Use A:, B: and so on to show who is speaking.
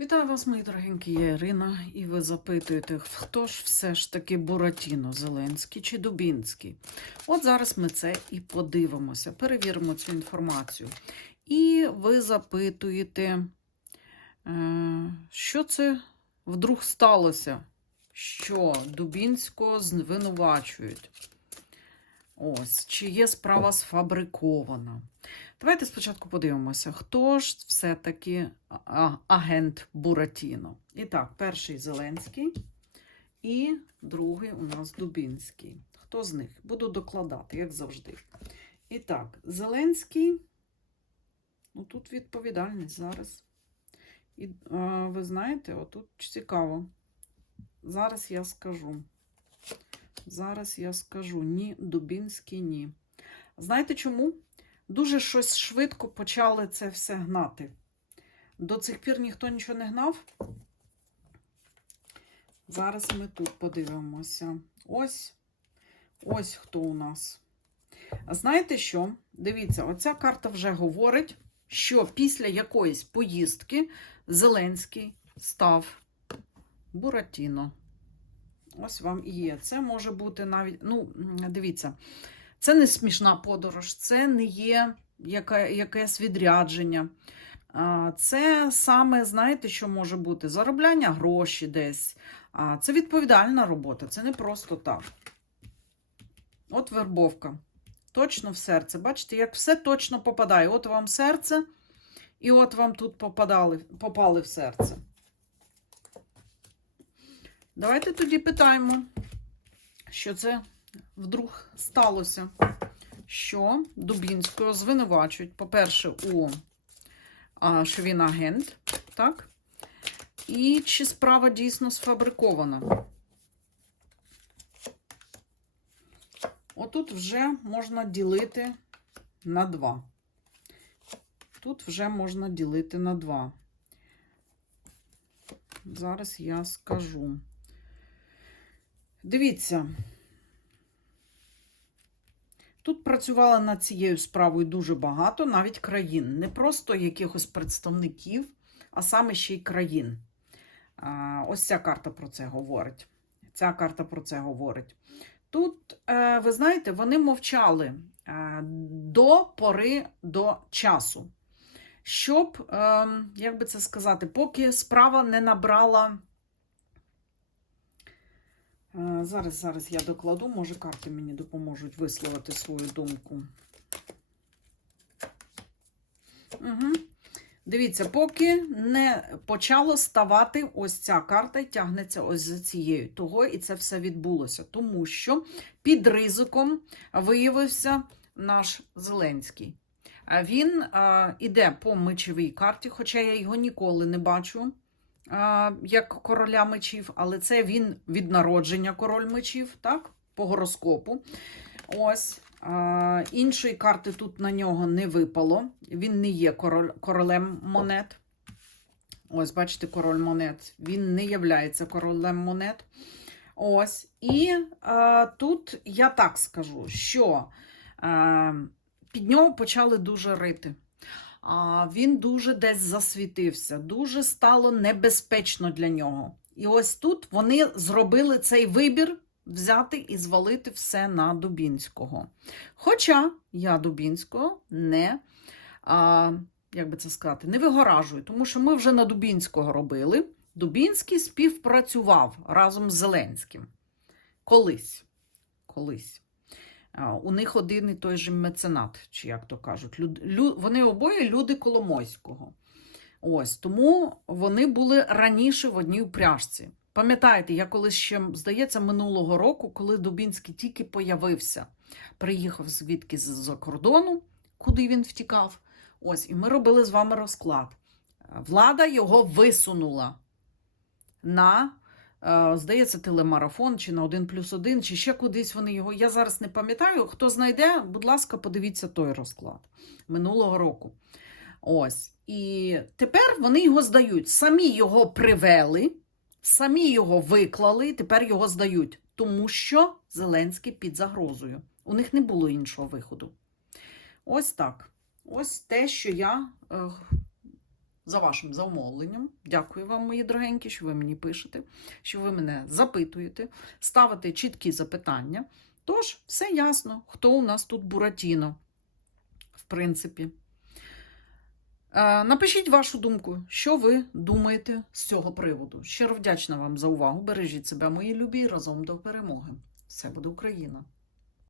A: Вітаю вас, мої дорогенькі, я Ірина, і ви запитуєте, хто ж все ж таки Буратіно, Зеленський чи Дубінський? От зараз ми це і подивимося, перевіримо цю інформацію. І ви запитуєте, е, що це вдруг сталося, що Дубінського звинувачують. Ось, чи є справа сфабрикована. Давайте спочатку подивимося, хто ж все-таки агент Буратіно. І так, перший Зеленський і другий у нас Дубінський. Хто з них? Буду докладати, як завжди. І так, Зеленський, ну тут відповідальність зараз. І ви знаєте, отут цікаво. Зараз я скажу. Зараз я скажу ні, Дубінський, ні. Знаєте чому? Дуже щось швидко почали це все гнати. До цих пір ніхто нічого не гнав. Зараз ми тут подивимося. Ось, ось хто у нас. Знаєте що? Дивіться, оця карта вже говорить, що після якоїсь поїздки Зеленський став Буратіно. Ось вам і є. Це може бути навіть, ну, дивіться, це не смішна подорож, це не є яке, якесь відрядження. Це саме, знаєте, що може бути? Заробляння гроші десь. Це відповідальна робота, це не просто так. От вербовка. Точно в серце. Бачите, як все точно попадає. От вам серце, і от вам тут попадали, попали в серце. Давайте тоді питаємо, що це вдруг сталося, що Дубінського звинувачують, по-перше, у а, що він агент, так? І чи справа дійсно сфабрикована? Отут вже можна ділити на два. Тут вже можна ділити на два. Зараз я скажу. Дивіться. Тут працювала над цією справою дуже багато, навіть країн. Не просто якихось представників, а саме ще й країн. Ось ця карта про це говорить. Ця карта про це говорить. Тут, е, ви знаєте, вони мовчали е, до пори до часу. Щоб, е, як би це сказати, поки справа не набрала. Е, Зараз, зараз я докладу, може карти мені допоможуть висловити свою думку. Угу. Дивіться, поки не почало ставати ось ця карта і тягнеться ось за цією. Того і це все відбулося. Тому що під ризиком виявився наш Зеленський. Він а, іде по мечовій карті, хоча я його ніколи не бачу як короля мечів, але це він від народження король мечів, так? По гороскопу. Ось. А, іншої карти тут на нього не випало. Він не є король, королем монет. Ось, бачите, король монет. Він не являється королем монет. Ось. І а, тут я так скажу, що а, під нього почали дуже рити. Він дуже десь засвітився, дуже стало небезпечно для нього. І ось тут вони зробили цей вибір взяти і звалити все на Дубінського. Хоча я Дубінського не, а, як би це сказати, не вигоражую, тому що ми вже на Дубінського робили. Дубінський співпрацював разом з Зеленським. Колись. Колись. У них один і той же меценат, чи як то кажуть. Люд, лю, вони обоє люди Коломойського. Ось тому вони були раніше в одній упряжці. Пам'ятаєте, я колись ще, здається, минулого року, коли Дубінський тільки появився, приїхав звідки з-за кордону, куди він втікав. Ось, і ми робили з вами розклад. Влада його висунула на Здається, телемарафон чи на 1 плюс 1, чи ще кудись вони його. Я зараз не пам'ятаю. Хто знайде, будь ласка, подивіться той розклад минулого року. Ось. І тепер вони його здають. Самі його привели, самі його виклали, тепер його здають. Тому що Зеленський під загрозою. У них не було іншого виходу. Ось так. Ось те, що я е, за вашим замовленням. Дякую вам, мої дорогенькі, що ви мені пишете, що ви мене запитуєте, ставите чіткі запитання. Тож, все ясно, хто у нас тут Буратіно, в принципі. Е, Напишіть вашу думку, що ви думаєте з цього приводу. Щиро вдячна вам за увагу. Бережіть себе, мої любі, разом до перемоги. Все буде Україна!